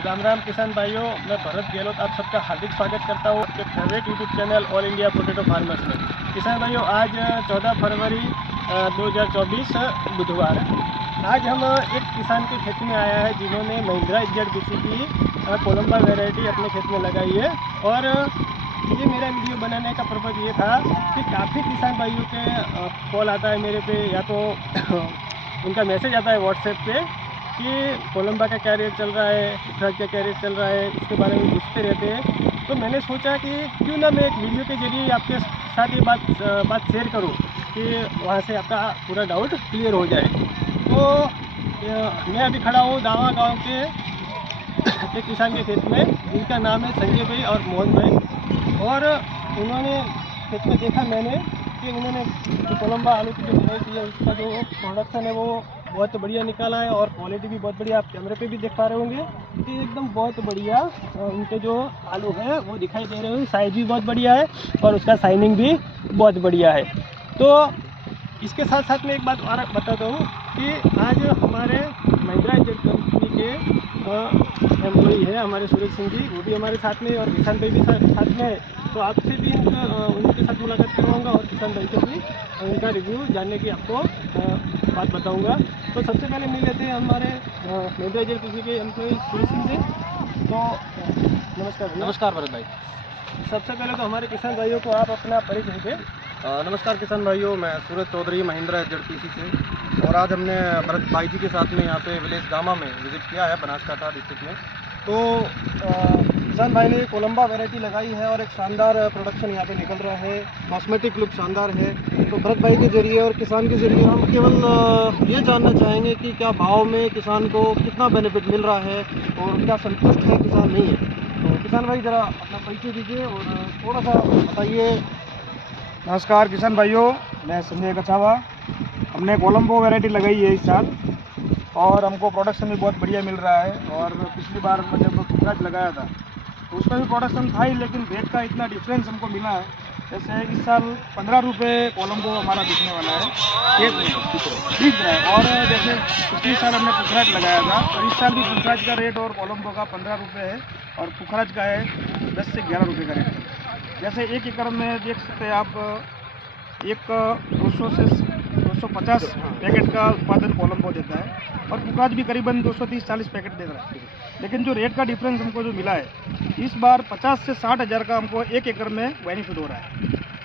राम राम किसान भाइयों, मैं भरत गहलोत आप सबका हार्दिक स्वागत करता हूँ आपके favourite YouTube channel all India potato farmers में। किसान भाइयों, आज 14 फरवरी 2024 बुधवार है। आज हम एक किसान के खेत में आया है जिन्होंने महिंद्रा ZBC की कोलंबा वैरायटी अपने खेत में लगाई है। और ये मेरा वीडियो बनाने का पर्पज़ ये था कि काफ़ी किसान भाइयों के कॉल आता है मेरे पे, या तो उनका मैसेज आता है व्हाट्सएप पे कि कोलंबा का क्या रेट चल रहा है, पुखराज का क्या रेट चल रहा है, उसके बारे में पूछते रहते हैं। तो मैंने सोचा कि क्यों ना मैं एक वीडियो के जरिए आपके साथ ये बात शेयर करूं कि वहां से आपका पूरा डाउट क्लियर हो जाए। तो मैं अभी खड़ा हूं दावा गांव के एक किसान के खेत में, जिनका नाम है संजय भाई और मोहन भाई। और उन्होंने खेत में देखा मैंने कि उन्होंने जो कोलंबा आलू की जो बुनाई की है उसका जो प्रोडक्शन है वो बहुत बढ़िया निकाला है, और क्वालिटी भी बहुत बढ़िया। आप कैमरे पे भी देख पा रहे होंगे कि एकदम बहुत बढ़िया उनके जो आलू है वो दिखाई दे रहे होंगे। साइज भी बहुत बढ़िया है और उसका शाइनिंग भी बहुत बढ़िया है। तो इसके साथ साथ मैं एक बात और बताता हूँ कि आज हमारे महिंद्रा कंपनी के एम्प्लॉई है हमारे सूरज सिंह जी, वो भी हमारे साथ में, और किसान भाई भी साथ में है। तो आपसे भी उनके साथ मुलाकात करवाऊँगा और किसान भाई से भी उनका रिव्यू जानने की आपको बात बताऊंगा। तो सबसे पहले मिल लेते हैं हमारे महिंद्रा ZBC के एम्प्लॉय सूरज सिंह से। तो नमस्कार भैया। नमस्कार भरत भाई। सबसे पहले तो हमारे किसान भाइयों को आप अपना परिचय दें। नमस्कार किसान भाइयों, मैं सूरज चौधरी महिंद्रा ZBC से, और आज हमने भरत भाई जी के साथ में यहाँ पे विलेज गामा में विजिट किया है, बनासकांठा डिस्ट्रिक्ट में। तो किसान भाई ने कोलंबा वैरायटी लगाई है और एक शानदार प्रोडक्शन यहाँ पे निकल रहा है, कॉस्मेटिक लुक शानदार है। तो भरत भाई के जरिए और किसान के जरिए हम केवल ये जानना चाहेंगे कि क्या भाव में किसान को कितना बेनिफिट मिल रहा है और क्या संतुष्ट है किसान नहीं है। तो किसान भाई ज़रा अपना परिचय दीजिए और थोड़ा सा बताइए। नमस्कार किसान भाइयों, मैं संजय कछावा। हमने कोलंबो वैरायटी लगाई है इस साल और हमको प्रोडक्शन भी बहुत बढ़िया मिल रहा है। और पिछली बार मैं जब पुखराज लगाया था तो उसमें भी प्रोडक्शन था ही, लेकिन रेट का इतना डिफरेंस हमको मिला है। जैसे इस साल 15 रुपये कोलंबो हमारा बिकने वाला है, एक बिक रहा है। और जैसे पिछले साल हमने पुखराज लगाया था और इस साल भी पुखराज का रेट और कोलंबो का 15 रुपये है और पुखराज का है 10 से 11 रुपये का रेट है। जैसे 1 एकड़ में देख सकते हैं आप, एक 200 से 250 पैकेट का उत्पादन कोलंबो देता है और पुखराज भी करीबन 230-40 पैकेट दे रहा है। लेकिन जो रेट का डिफरेंस हमको जो मिला है इस बार 50 से 60 हज़ार का हमको 1 एकड़ में बेनिफिट हो रहा है।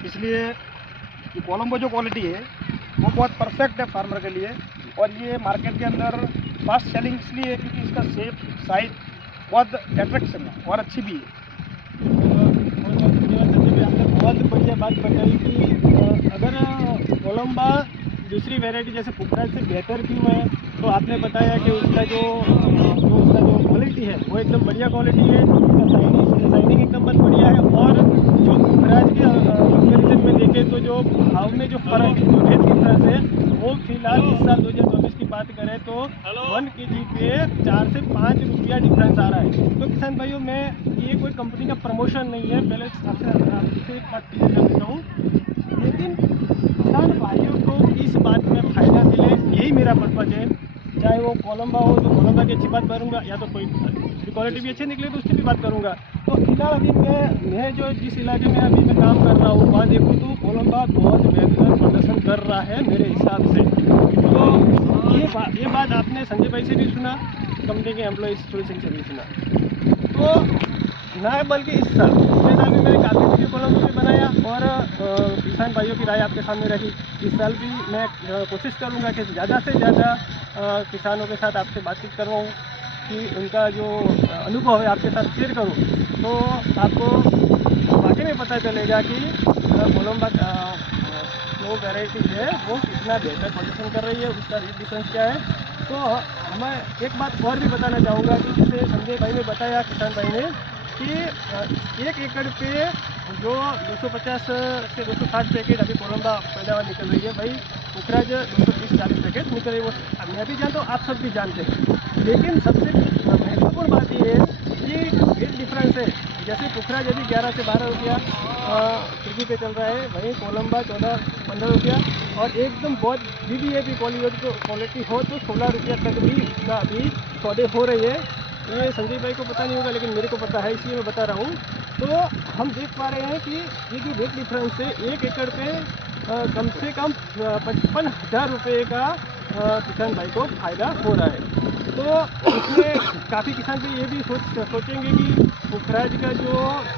इसलिए ये कोलंबो जो क्वालिटी है वो बहुत परफेक्ट है फार्मर के लिए, और ये मार्केट के अंदर फास्ट सेलिंग इसलिए है क्योंकि इसका शेप साइज बहुत अट्रैक्शन है और अच्छी भी है। आपने बहुत बढ़िया बात बताई कि अगर कोलंबा दूसरी वैरायटी जैसे पुखराज से बेहतर क्यों है, तो आपने बताया कि उसका जो क्वालिटी है वो एकदम बढ़िया क्वालिटी है, उसका शाइनिंग एकदम बहुत बढ़िया है। और जो पुखराज के कंपेरिजन में देखें तो जो भाव में जो फर्क जो रेट डिफरेंस है वो फिलहाल इस साल 2024 की बात करें तो 1 kg पे 4 से 5 रुपया डिफरेंस आ रहा है। तो किसान भाइयों, मैं ये कोई कंपनी का प्रमोशन नहीं है, पहले आपसे एक बात क्लियर कर देता हूँ, लेकिन किसान भाइयों को इस बात में फ़ायदा मिले यही मेरा पर्पज़ है। चाहे वो कोलंबा हो तो कोलंबा की अच्छी बात करूँगा, या तो कोई क्वालिटी भी अच्छी निकले तो उसकी भी बात करूँगा। तो फिलहाल अभी मैं जो जिस इलाके में अभी मैं काम कर रहा हूँ वहाँ देखूँ तो कोलंबा बहुत बेहतर प्रदर्शन कर रहा है मेरे हिसाब से। तो ये बात आपने संजय भाई से भी सुना, कंपनी के एम्प्लॉय सूरज सिंह से भी सुना। तो ना बल्कि इस साल भी मैंने काफ़ी वीडियो कोलंबो भी बनाया और किसान भाइयों की राय आपके सामने रखी। इस साल भी मैं कोशिश करूंगा कि ज़्यादा से ज़्यादा किसानों के साथ आपसे बातचीत करवाऊँ, कि उनका जो अनुभव है आपके साथ शेयर करूं, तो आपको वाकई में पता चलेगा कि कोलंबा जो वैरायटी है वो कितना बेहतर प्रदर्शन कर रही है, उसका रेट डिफरेंस क्या है। तो मैं एक बात और भी बताना चाहूँगा कि जैसे संजय भाई ने बताया, किसान भाई ने, कि 1 एकड़ पे जो 250 से 260 पैकेट अभी कोलंबा पैदावार निकल रही है, भाई पुखराज 230-40 पैकेट निकल रही है, वो मैं भी जानता हूँ, आप सब भी जानते हैं। लेकिन सबसे महत्वपूर्ण बात ये है कि रेट डिफरेंस है। जैसे पुखराज अभी 11 से 12 रुपया केजी पे चल रहा है, वहीं कोलंबा 14-15 रुपया, और एकदम बहुत VVIP क्वालिटी हो तो 16 रुपया तक भी इसका अभी सौदे हो रही है। ये संजय भाई को पता नहीं होगा, लेकिन मेरे को पता है, इसलिए मैं बता रहा हूँ। तो हम देख पा रहे हैं कि ये जो रेट डिफरेंस है 1 एकड़ पे कम से कम 55,000 रुपये का किसान भाई को फ़ायदा हो रहा है। तो इसमें काफ़ी किसान भाई ये भी सोचेंगे कि पुखराज का जो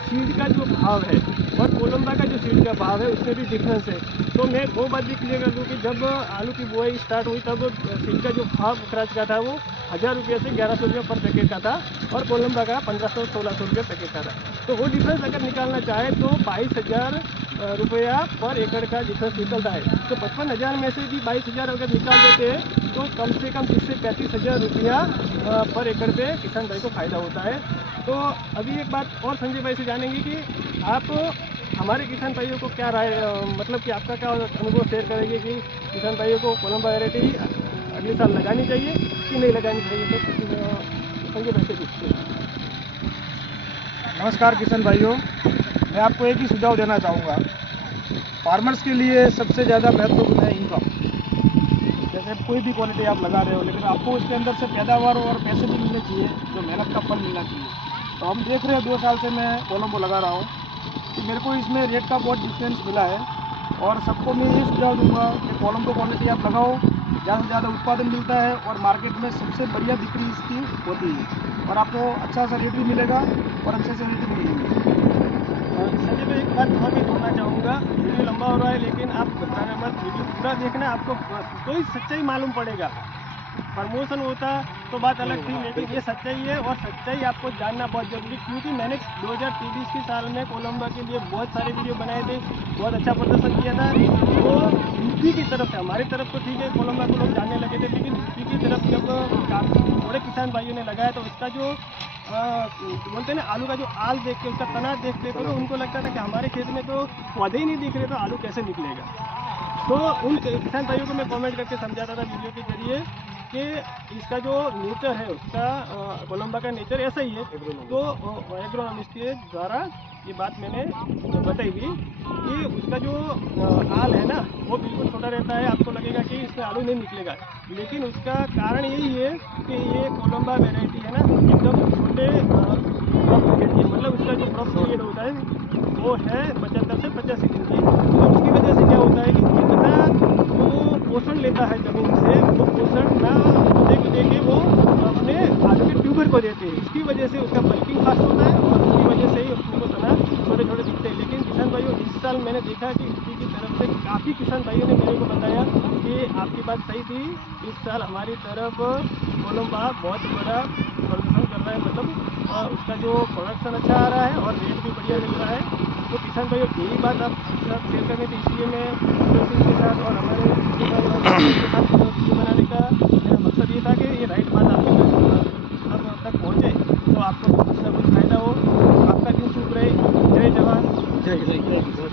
सीड का जो भाव है और कोलंबा का जो सीड का भाव है उसमें भी डिफरेंस है। तो मैं वो बात भी क्लियर कर दूँ कि जब आलू की बुआई स्टार्ट हुई तब सीड का जो भाव पुखराज का था वो 1,000 रुपये से 1,100 रुपये पर पैकेट का था और कोलंबा का 1,500-1,600 रुपये पैकेट का था। तो वो डिफरेंस अगर निकालना चाहे तो 22,000 रुपया पर एकड़ का डिफरेंस निकलता है। तो 55,000 में से भी 22,000 अगर निकाल देते हैं तो कम से कम 30 से 35,000 रुपया पर एकड़ पे किसान भाई को फ़ायदा होता है। तो अभी एक बात और संजय भाई से जानेंगे कि आप हमारे किसान भाइयों को क्या राय, मतलब कि आपका क्या अनुभव शेयर करेंगे कि किसान भाइयों को कोलंबा वैरायटी अगले साल लगानी चाहिए कि नहीं लगानी चाहिए? तो संजय भाई से पूछते हैं। नमस्कार किसान भाइयों, मैं आपको एक ही सुझाव देना चाहूँगा। फार्मर्स के लिए सबसे ज़्यादा महत्वपूर्ण है इनकम। जैसे कोई भी क्वालिटी आप लगा रहे हो, लेकिन आपको उसके अंदर से पैदावार और पैसे भी मिलने चाहिए, जो मेहनत का फल मिलना चाहिए। तो हम देख रहे हैं 2 साल से मैं कोलंबो लगा रहा हूँ कि मेरे को इसमें रेट का बहुत डिफरेंस मिला है। और सबको मैं ये सुझाव दूंगा कि कोलंबो क्वालिटी आप लगाओ, ज़्यादा से ज़्यादा उत्पादन मिलता है और मार्केट में सबसे बढ़िया बिक्री इसकी होती है और आपको अच्छा सा रेट भी मिलेगा और अच्छे से रेट भी मिलेंगे। संजय भाई एक बात और भी बोलना चाहूँगा, वीडियो लंबा हो रहा है लेकिन आप बताना मत, वीडियो पूरा देखना, आपको कोई सच्चाई मालूम पड़ेगा। प्रमोशन होता तो बात अलग थी, लेकिन ये सच्चाई है और सच्चाई आपको जानना बहुत जरूरी, क्योंकि मैंने 2023 के साल में कोलंबा के लिए बहुत सारे वीडियो बनाए थे, बहुत अच्छा प्रदर्शन किया था। तो यूपी की तरफ से, हमारी तरफ तो ठीक है कोलंबा को लोग जानने लगे थे, लेकिन यूपी की तरफ जब काफ़ी थोड़े किसान भाइयों ने लगाया तो उसका जो बोलते हैं ना, आलू का जो आल देख के, उसका तना देखते थे तो उनको लगता था कि हमारे खेत में तो पौधे ही नहीं दिख रहे, तो आलू कैसे निकलेगा। तो उन किसान भाइयों को मैं कमेंट करके समझाता था वीडियो के जरिए कि इसका जो नेचर है, उसका कोलंबा का नेचर ऐसा ही है। तो एग्रोनॉमिस्ट के द्वारा ये बात मैंने बताई थी कि उसका जो आल है ना वो बिल्कुल छोटा रहता है, आपको लगेगा कि इसमें आलू नहीं निकलेगा, लेकिन उसका कारण यही है कि ये कोलंबा वैरायटी है ना एकदम छोटे क्रॉप पीरियड की, मतलब उसका जो क्रॉप पीरियड होता है वो है 75 से 85 दिन की। तो उसकी वजह से क्या होता है कि जितना वो पोषण लेता है ज़मीन से, वो पोषण ना पौधे को देके वो अपने आलू के ट्यूबर को देते हैं। इसकी वजह से उसका बल्किंग फास्ट होता है और उसकी वजह से ही उसको तना छोटे छोटे दिखते हैं। लेकिन किसान भाइयों, इस साल मैंने देखा कि यूपी की तरफ से काफ़ी किसान भाइयों ने मेरे को बताया कि आपकी बात सही थी, इस साल हमारी तरफ कोलंबा बहुत बड़ा प्रदर्शन कर रहा है, मतलब उसका जो प्रोडक्शन अच्छा आ रहा है और रेट भी बढ़िया मिल रहा है। तो किसान भाइयों, यही बात आप साथ शेयर करनी थी, इसलिए मैं सिंह के साथ और हमारे के साथ वीडियो बनाने का मेरा मकसद ये था कि ये राइट बात आप तक पहुँचे तो आपको कुछ ना कुछ फ़ायदा हो, आपका दिन शुभ रहे। जय जवान जय किसान।